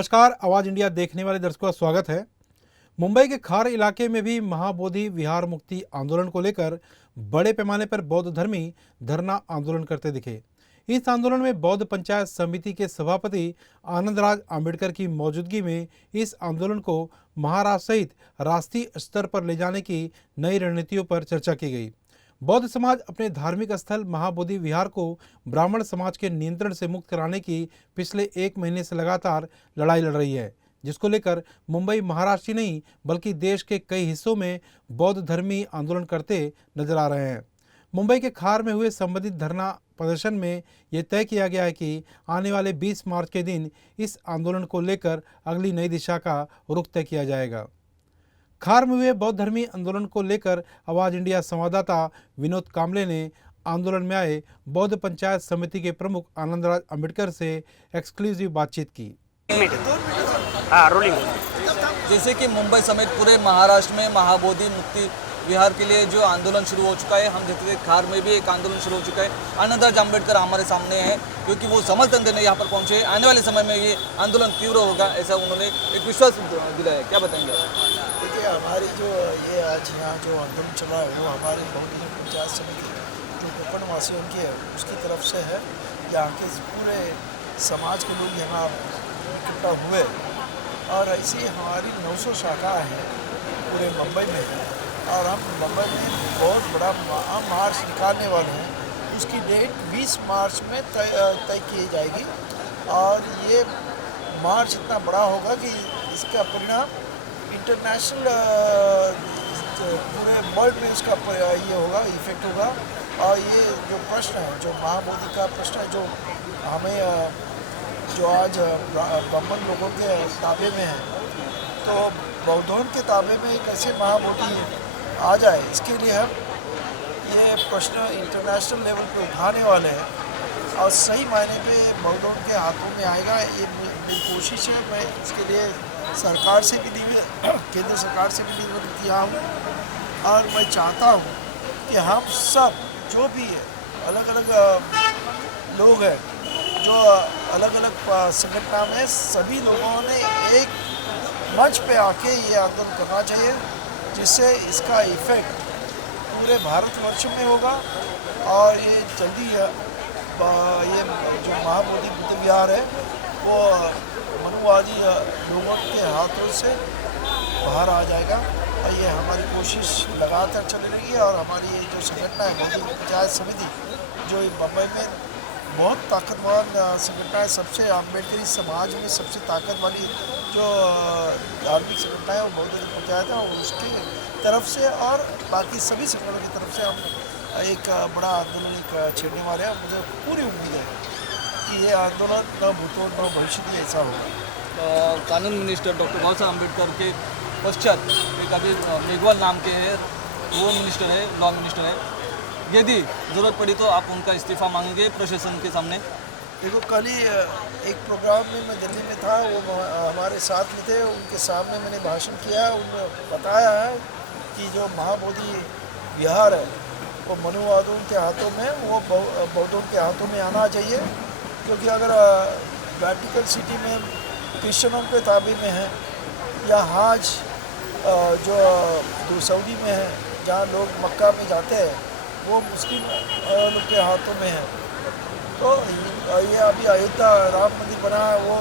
नमस्कार, आवाज़ इंडिया देखने वाले दर्शकों का स्वागत है। मुंबई के खार इलाके में भी महाबोधि विहार मुक्ति आंदोलन को लेकर बड़े पैमाने पर बौद्ध धर्मी धरना आंदोलन करते दिखे। इस आंदोलन में बौद्ध पंचायत समिति के सभापति आनंदराज आंबेडकर की मौजूदगी में इस आंदोलन को महाराष्ट्र सहित राष्ट्रीय स्तर पर ले जाने की नई रणनीतियों पर चर्चा की गई। बौद्ध समाज अपने धार्मिक स्थल महाबोधि विहार को ब्राह्मण समाज के नियंत्रण से मुक्त कराने की पिछले 1 महीने से लगातार लड़ाई लड़ रही है, जिसको लेकर मुंबई महाराष्ट्र ही नहीं बल्कि देश के कई हिस्सों में बौद्ध धर्मी आंदोलन करते नजर आ रहे हैं। मुंबई के खार में हुए संबंधित धरना प्रदर्शन में ये तय किया गया है कि आने वाले 20 मार्च के दिन इस आंदोलन को लेकर अगली नई दिशा का रुख तय किया जाएगा। खार में हुए बौद्ध धर्मी आंदोलन को लेकर आवाज़ इंडिया संवाददाता विनोद कामले ने आंदोलन में आए बौद्ध पंचायत समिति के प्रमुख आनंदराज आंबेडकर से एक्सक्लूसिव बातचीत की। जैसे कि मुंबई समेत पूरे महाराष्ट्र में महाबोधि मुक्ति विहार के लिए जो आंदोलन शुरू हो चुका है, हम देखते हैं खार में भी एक आंदोलन शुरू हो चुका है। आनंदराज आंबेडकर हमारे सामने हैं क्योंकि वो समर्थन देने यहाँ पर पहुँचे। आने वाले समय में ये आंदोलन तीव्र होगा, ऐसा उन्होंने एक विश्वास दिलाया। क्या बताएंगे? देखिए, हमारी जो ये आज यहाँ जो आंदोलन चला है वो हमारे बहुजन पंचायत समिति जो कोकण वासियों की है उसकी तरफ से है। यहाँ के पूरे समाज के लोग यहाँ इकट्ठा हुए और ऐसी हमारी 900 शाखाएँ हैं पूरे मुंबई में, और हम मुंबई में बहुत बड़ा मार्च निकालने वाले हैं। उसकी डेट 20 मार्च में तय की जाएगी और ये मार्च इतना बड़ा होगा कि इसका परिणाम इंटरनेशनल पूरे वर्ल्ड में उसका ये होगा, इफेक्ट होगा। और ये जो प्रश्न है, जो महाबोधि का प्रश्न है, जो हमें जो आज ब्राह्मण लोगों के ताबे में है, तो बौद्धों के ताबे में कैसे महाबोधि आ जाए, इसके लिए हम ये प्रश्न इंटरनेशनल लेवल पे उठाने वाले हैं और सही मायने पे बौद्धों के हाथों में आएगा। ये मेरी कोशिश है। मैं इसके लिए सरकार से भी केंद्र सरकार से भी निवेदन किया हूँ और मैं चाहता हूँ कि हम सब जो भी है, अलग अलग लोग हैं, जो अलग अलग संगठन में, सभी लोगों ने एक मंच पे आके ये आंदोलन करना चाहिए, जिससे इसका इफ़ेक्ट पूरे भारतवर्ष में होगा। और ये जल्दी ये जो महाबोधि बुद्ध विहार है वो मनुवादी लोगों के हाथों से बाहर आ जाएगा। और ये हमारी कोशिश लगातार चल रही है। और हमारी ये जो संगठन है बौद्ध पंचायत समिति, जो मुंबई में बहुत ताकतवान संगठन है, सबसे अम्बेडकरी समाज में सबसे ताकत वाली जो धार्मिक संगठन है वो बौद्ध पंचायत है, और उसके तरफ से और बाकी सभी संगठनों की तरफ से हम एक बड़ा आंदोलन छेड़ने वाले हैं। मुझे पूरी उम्मीद है कि ये आंदोलन न भूतो न भविष्य में ऐसा होगा। कानून मिनिस्टर डॉक्टर बाबा साहब अम्बेडकर के पश्चात एक अभी मेघवाल नाम के है, वो मिनिस्टर है, लॉ मिनिस्टर है। यदि ज़रूरत पड़ी तो आप उनका इस्तीफा मांगेंगे प्रशासन के सामने? देखो, कल ही एक प्रोग्राम में मैं दिल्ली में था, वो हमारे साथ में थे, उनके सामने मैंने भाषण किया। उन्होंने बताया है कि जो महाबोधि विहार है वो मनुवादियों के हाथों में, वो बौद्धों के हाथों में आना चाहिए। क्योंकि अगर वेटिकन सिटी में क्रिश्चियनों के ताबे में है, या हज जो सऊदी में है, जहाँ लोग मक्का में जाते हैं, वो मुस्लिम लोग के हाथों में है। तो ये अभी अयोध्या राम मंदिर बना है, वो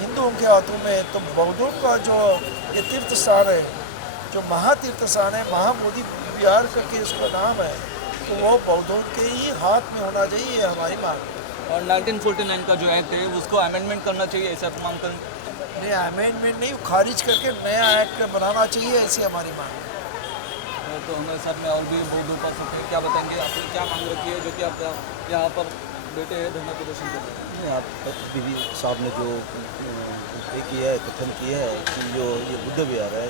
हिंदुओं के हाथों में है। तो बौद्धों का जो ये तीर्थ स्थान है, जो महातीर्थ स्थान है, महाबोधि विहार करके उसका नाम है, तो वो बौद्धों के ही हाथ में होना चाहिए, ये हमारी मांग। और 1949 का जो एक्ट है उसको अमेंडमेंट करना चाहिए, ऐसा आप मांग करें? नहीं, अमेंडमेंट नहीं, खारिज करके नया एक्ट बनाना चाहिए, ऐसी हमारी मांग। तो हमारे साथ में और भी बहुत उपास होते हैं। क्या बताएंगे, आपने क्या मांग रखी है जो कि आप यहाँ पर बैठे हैं धरना प्रदर्शन कर रहे हैं? आप बीबी साहब ने जो किया है, कथन किया है कि जो ये बुद्ध विहार है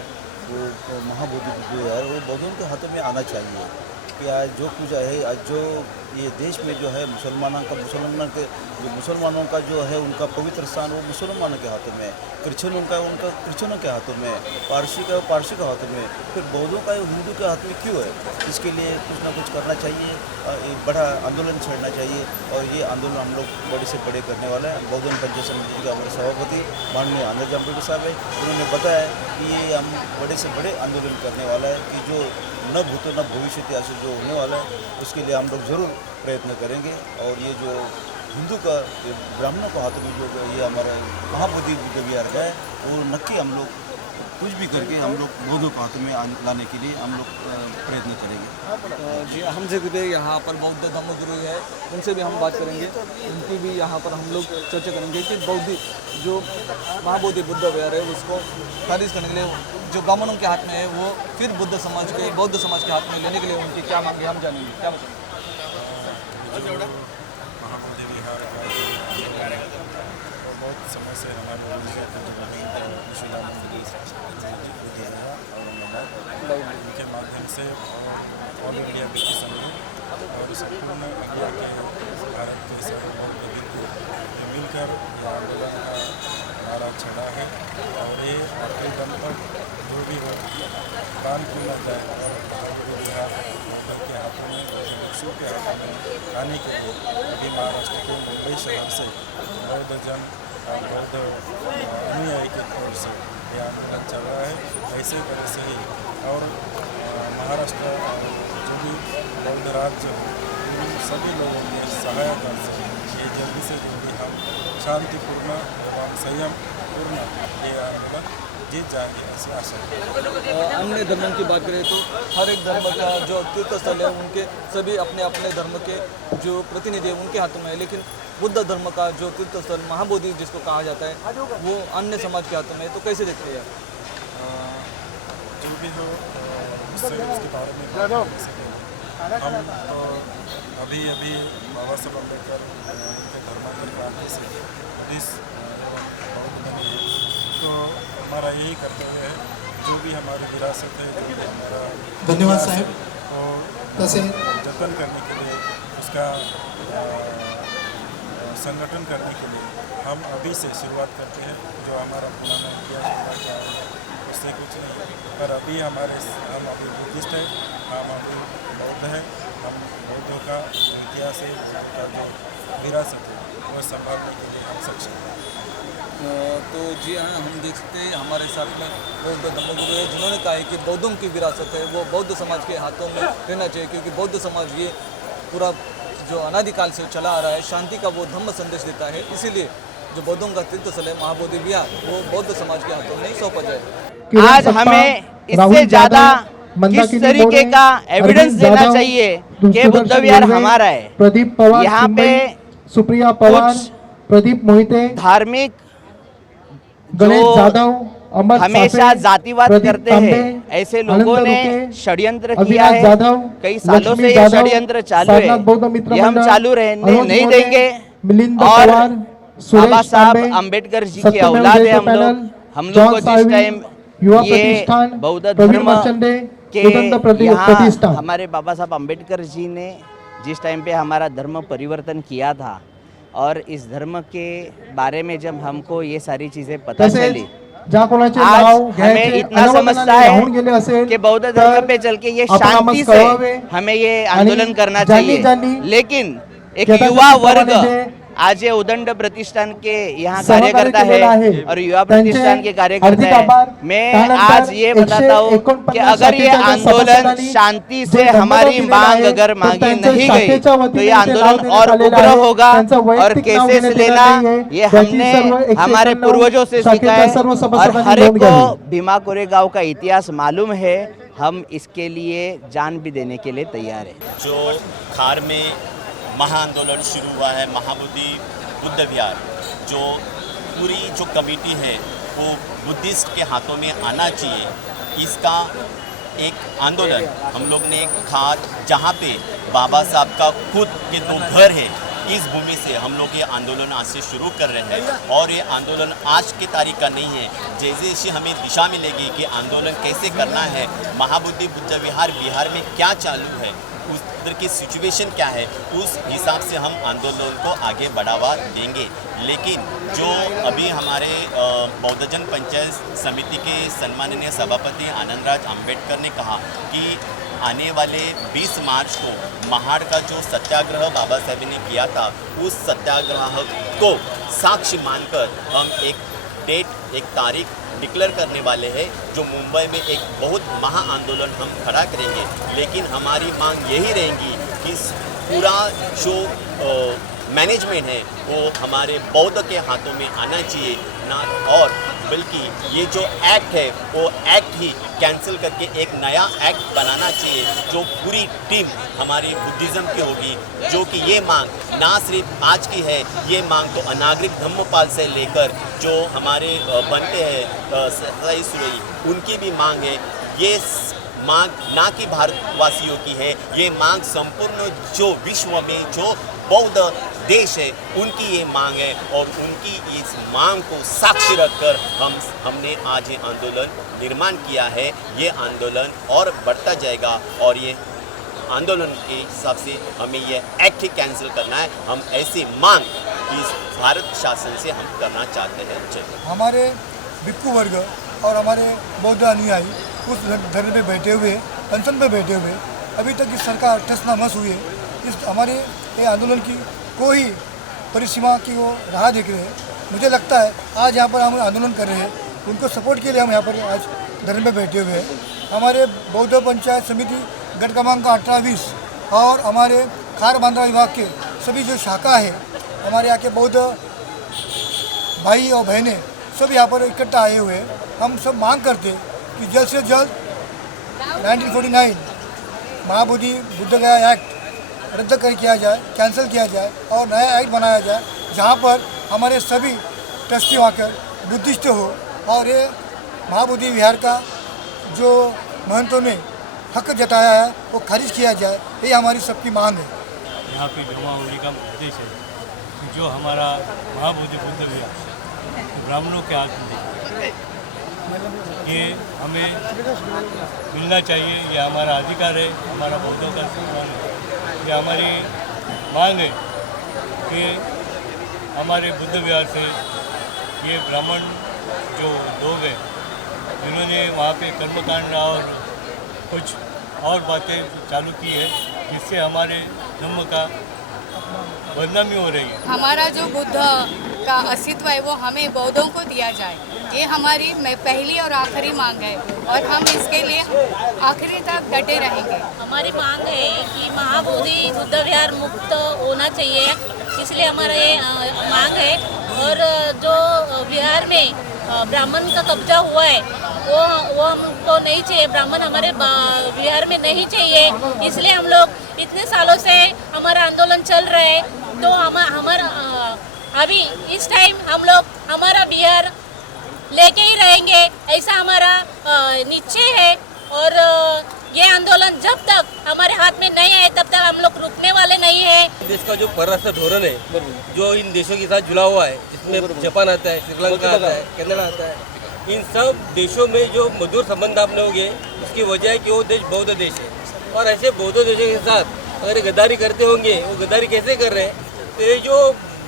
वो महाबोधि बुद्ध विहार वो बौद्धों के हाथों में आना चाहिए। कि आज जो पूजा है, आज जो ये देश में जो है मुसलमानों का जो है उनका पवित्र स्थान वो मुसलमानों के हाथों में है, क्रिश्चियनों का उनका क्रिश्चियनों के हाथों में है, पारसी का पारसी के हाथों में, फिर बौद्धों का हिंदू के हाथ में क्यों है? इसके लिए कुछ ना कुछ करना चाहिए, एक बड़ा आंदोलन छेड़ना चाहिए और ये आंदोलन हम लोग बड़े से बड़े करने वाला है। बहुजन पंचायत समिति के हमारे सभापति माननीय आनंद जाम्बेडकर साहब है, उन्होंने बताया कि ये हम बड़े से बड़े आंदोलन करने वाला है कि जो न भूतो न भविष्य ऐसे जो होने वाला है उसके लिए हम लोग ज़रूर प्रयत्न करेंगे। और ये जो हिंदू का ब्राह्मणों के हाथों में जो ये हमारा महाबोधि बुद्ध विहार है वो नक्की हम लोग कुछ भी करके हम लोग बौद्धों के हाथों में लाने के लिए हम लोग प्रयत्न करेंगे। जी हमसे भी यहाँ पर बौद्ध धर्मगुरु है, उनसे भी हम बात करेंगे, उनकी भी यहाँ पर हम लोग चर्चा करेंगे कि बौद्ध जो महाबोधि बुद्ध विहार है उसको खारिज करने के लिए जो ब्राह्मणों के हाथ में है वो फिर बौद्ध समाज के हाथ में लेने के लिए उनकी क्या मांगे हम जानेंगे। क्या बताएंगे? महाबोधि विहार का बहुत समय से हमारे उनके माध्यम से ऑल इंडिया वित्तीय संघ और संपूर्ण इंडिया के भारत के सभी बौद्ध भिक्षु मिलकर यह आंदोलन का नारा छड़ा है और ये आखिरी दम तक जो भी हो प्राण क्यों न जाए और महाबोधि विहार बौद्ध के हाथों में भिक्षुओं के हाथों में आने के लिए अभी महाराष्ट्र के मुंबई शहर से बौद्ध अनुयायी के तौर से ये आंदोलन चल रहा है। ऐसे तरह से ही और महाराष्ट्र जो भी बौद्ध राज्य उन सभी लोगों की सहायता से ये जल्दी से जल्दी हम शांतिपूर्ण एवं संयमपूर्ण ये आंदोलन जीत जाएंगे ऐसी आशा है। अन्य धर्मों की बात करें तो हर एक धर्म का जो तीर्थ स्थल है उनके सभी अपने अपने धर्म के जो प्रतिनिधि है उनके हाथों में है, लेकिन बुद्ध धर्म का जो तीर्थ स्थल महाबोधि जिसको कहा जाता है वो अन्य समाज के हाथों में है, तो कैसे देखते हैं? जो भी हो उसके बारे में बात कर सकेंगे। हम तो अभी बाबा साहब अम्बेडकर के धर्मांतर क्रांति से बुद्धिस्ट बौद्ध बने हैं, तो हमारा यही कर्तव्य है जो भी हमारी विरासत है, जो भी हमारा धन्यवाद साहब और जतन करने के लिए उसका संगठन करने के लिए हम अभी से शुरुआत करते हैं। जो हमारा पुराना इतिहास हुआ क्या है उससे कुछ नहीं, पर अभी हम अभी बुद्धिस्ट है, हम अभी बौद्ध हैं, हम बौद्धों का इतिहास है, उनका जो विरासत है वो संभालने के लिए हम सक्षम हैं। तो जी हाँ, हम देख सकते हैं हमारे साथ में बौद्ध धर्मगुरु है जिन्होंने कहा है कि बौद्धों की विरासत है वो बौद्ध समाज के हाथों में रहना चाहिए, क्योंकि बौद्ध समाज ये पूरा जो अनादिकाल से चला आ रहा है शांति का वो धम्म संदेश देता है, इसीलिए जो बौद्धों का तीर्थ स्थल है महाबोधि विहार वो बौद्ध समाज के हाथों में सौंपा जाए। आज हमें इससे ज्यादा किस तरीके का एविडेंस देना चाहिए कि बुद्ध विहार हमारा है। प्रदीप पवार यहाँ पे सुप्रिया पवार, प्रदीप मोहिते, धार्मिक गणेश जाधव, अमर हमेशा जातिवाद करते हैं ऐसे लोगों ने षड्यंत्र किया है। कई सालों से ये षड्यंत्र चालू है, ये हम चालू रहने नहीं देंगे। और बाबा साहब अम्बेडकर जी की औलाद है हम लोग को जिस टाइम ये बौद्ध धर्म के यहाँ हमारे बाबा साहब अम्बेडकर जी ने जिस टाइम पे हमारा धर्म परिवर्तन किया था और इस धर्म के बारे में जब हमको ये सारी चीजें पता चली, आज हमें इतना समझता है कि बौद्ध धर्म पे चल के ये शांति से हमें ये आंदोलन करना चाहिए। लेकिन एक युवा वर्ग आज ये उदंड प्रतिष्ठान के यहाँ कार्यकर्ता है और युवा प्रतिष्ठान के कार्यकर्ता है। मैं आज ये बताता हूँ कि अगर ये आंदोलन शांति से हमारी मांग अगर मांगी नहीं गई तो ये आंदोलन और उग्र होगा। और केसेस लेना ये हमने हमारे पूर्वजों से सीखा है और हर एक को भीमा कोरेगांव का इतिहास मालूम है। हम इसके लिए जान भी देने के लिए तैयार है। जो खार में महा आंदोलन शुरू हुआ है महाबोधि बुद्ध विहार, जो पूरी जो कमेटी है वो बुद्धिस्ट के हाथों में आना चाहिए। इसका एक आंदोलन हम लोग ने खार जहाँ पे बाबा साहब का खुद के 2 घर है, इस भूमि से हम लोग ये आंदोलन आज से शुरू कर रहे हैं। और ये आंदोलन आज की तारीख का नहीं है, जैसे जैसे हमें दिशा मिलेगी कि आंदोलन कैसे करना है, महाबोधि बुद्ध विहार बिहार में क्या चालू है, उधर की सिचुएशन क्या है, उस हिसाब से हम आंदोलन को आगे बढ़ावा देंगे। लेकिन जो अभी हमारे बौद्धजन पंचायत समिति के सम्माननीय सभापति आनंदराज अंबेडकर ने कहा कि आने वाले 20 मार्च को महाड़ का जो सत्याग्रह बाबा साहब ने किया था, उस सत्याग्रह को साक्ष्य मानकर हम एक डेट, एक तारीख डिक्लेयर करने वाले हैं, जो मुंबई में एक बहुत महा आंदोलन हम खड़ा करेंगे। लेकिन हमारी मांग यही रहेगी कि पूरा जो मैनेजमेंट है वो हमारे बौद्ध के हाथों में आना चाहिए ना, और बल्कि ये जो एक्ट है वो एक्ट ही कैंसिल करके एक नया एक्ट बनाना चाहिए जो पूरी टीम हमारी बुद्धिज़्म की होगी। जो कि ये मांग ना सिर्फ आज की है, ये मांग तो अनागरिक धम्मपाल से लेकर जो हमारे बनते हैं सताई सुरई, उनकी भी मांग है। ये मांग ना कि भारतवासियों की है, ये मांग संपूर्ण जो विश्व में जो बौद्ध देश है उनकी ये मांग है, और उनकी इस मांग को साक्षी रखकर हमने आज ये आंदोलन निर्माण किया है। ये आंदोलन और बढ़ता जाएगा, और ये आंदोलन के हिसाब से हमें ये एक्ट ही कैंसिल करना है। हम ऐसी मांग इस भारत शासन से हम करना चाहते हैं। चलिए, हमारे भिक्खु वर्ग और हमारे बौद्ध अनुयायी उस धरने पे बैठे हुए, अनशन पे बैठे हुए, अभी तक इस सरकार ठस न मस हुई है। इस हमारे ये आंदोलन की कोई परिसीमा की वो राह देख रहे हैं। मुझे लगता है आज यहाँ पर हम आंदोलन कर रहे हैं, उनको सपोर्ट के लिए हम यहाँ पर आज धरने पे बैठे हुए हैं। हमारे बौद्ध पंचायत समिति गढ़ क्रमांक 18-20 और हमारे खार बांद्रा विभाग के सभी जो शाखा है, हमारे यहाँ के बौद्ध भाई और बहनें सब यहाँ पर इकट्ठा आए हुए हैं। हम सब मांग करते हैं कि जल्द से जल्द 1949 महाबोधि बुद्ध गया एक्ट रद्द कर किया जाए, कैंसिल किया जाए और नया एक्ट बनाया जाए, जहाँ पर हमारे सभी ट्रस्टी आकर बुद्धिस्ट हो, और ये महाबोधि विहार का जो महंतों ने हक जताया है वो खारिज किया जाए। ये हमारी सबकी मांग है। यहाँ पे जमा होने का उद्देश्य है कि जो हमारा महाबोधि बुद्ध विहार ब्राह्मणों के हाथ में, ये हमें मिलना चाहिए। ये हमारा अधिकार है, हमारा बौद्धों का सम्मान है। ये हमारी मांग है कि हमारे बुद्ध विहार से ये ब्राह्मण जो लोग हैं जिन्होंने वहाँ पे कर्मकांड और कुछ और बातें चालू की है, जिससे हमारे धर्म का बदनामी हो रही है। हमारा जो बुद्ध का अस्तित्व है वो हमें बौद्धों को दिया जाए, ये हमारी पहली और आखिरी मांग है, और हम इसके लिए आखिरी तक डटे रहेंगे। हमारी मांग है कि महाबोधि बुद्ध विहार मुक्त होना चाहिए, इसलिए हमारा ये मांग है। और जो विहार में ब्राह्मण का कब्जा हुआ है वो हमको नहीं चाहिए, ब्राह्मण हमारे विहार में नहीं चाहिए। इसलिए हम लोग इतने सालों से हमारा आंदोलन चल रहा है। तो हमारा अभी इस टाइम हम लोग हमारा बिहार लेके ही रहेंगे, ऐसा हमारा निश्चय है। और ये आंदोलन जब तक हमारे हाथ में नहीं है तब तक हम लोग रुकने वाले नहीं है। देश का जो परराष्ट्र धोरण है जो इन देशों के साथ जुड़ा हुआ है, जिसमें जापान आता है, श्रीलंका आता है, कनाडा आता है, इन सब देशों में जो मधुर संबंध आपने होंगे, उसकी वजह है कि वो देश बौद्ध देश है। और ऐसे बौद्ध देशों के साथ अगर गद्दारी करते होंगे, वो गद्दारी कैसे कर रहे हैं? तो ये जो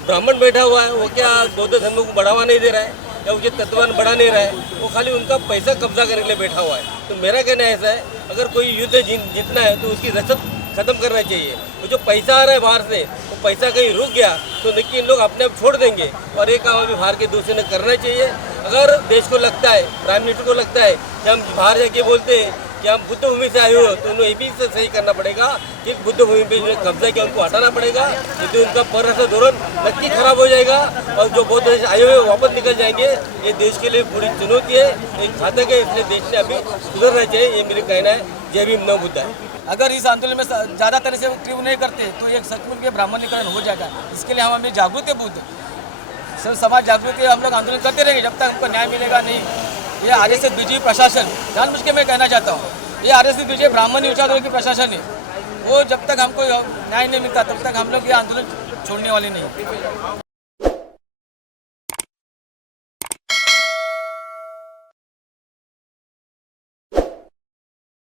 ब्राह्मण बैठा हुआ है वो क्या बौद्ध धर्म को बढ़ावा नहीं दे रहा है या उसे तत्वान बढ़ा नहीं रहा है, वो खाली उनका पैसा कब्जा करने के लिए बैठा हुआ है। तो मेरा कहना ऐसा है, अगर कोई युद्ध जीतना है तो उसकी रसद खत्म करना चाहिए। वो जो पैसा आ रहा है बाहर से, वो पैसा कहीं रुक गया तो नक्की इन लोग अपने आप छोड़ देंगे, और एक काम अभी बाहर के दूसरे ने करना चाहिए। अगर देश को लगता है, प्राइम मिनिस्टर को लगता है कि हम बाहर जाके बोलते हैं कि हम बुद्ध भूमि से आए हो, तो उन्हें ये भी सही करना पड़ेगा कि बुद्ध भूमि पे जो कब्जा किया उनको हटाना पड़ेगा, नहीं तो उनका परराष्ट्र धोरण नक्की खराब हो जाएगा और जो बौद्ध देश आए हुए वापस निकल जाएंगे। ये देश के लिए पूरी चुनौती है, एक घातक है, इसलिए देश ने अभी सुधरना चाहिए, ये मेरा कहना है। जय भीम, नमो बुद्धाय। अगर इस आंदोलन में ज़्यादा तरह से तीव्र नहीं करते तो एक सचमुच के ब्राह्मणीकरण हो जाएगा। इसके लिए हम अभी जागरूक है, बुद्ध सब समाज जागरूक है, हम लोग आंदोलन करते रहेंगे जब तक हमको न्याय मिलेगा नहीं। ये आरएसएस बीजेपी प्रशासन जानबूझ के मैं कहना चाहता हूँ, ये आरएसएस बीजेपी ब्राह्मण विचारधारा की प्रशासन है, वो जब तक हमको न्याय नहीं मिलता तब तक हम लोग ये आंदोलन छोड़ने वाले नहीं।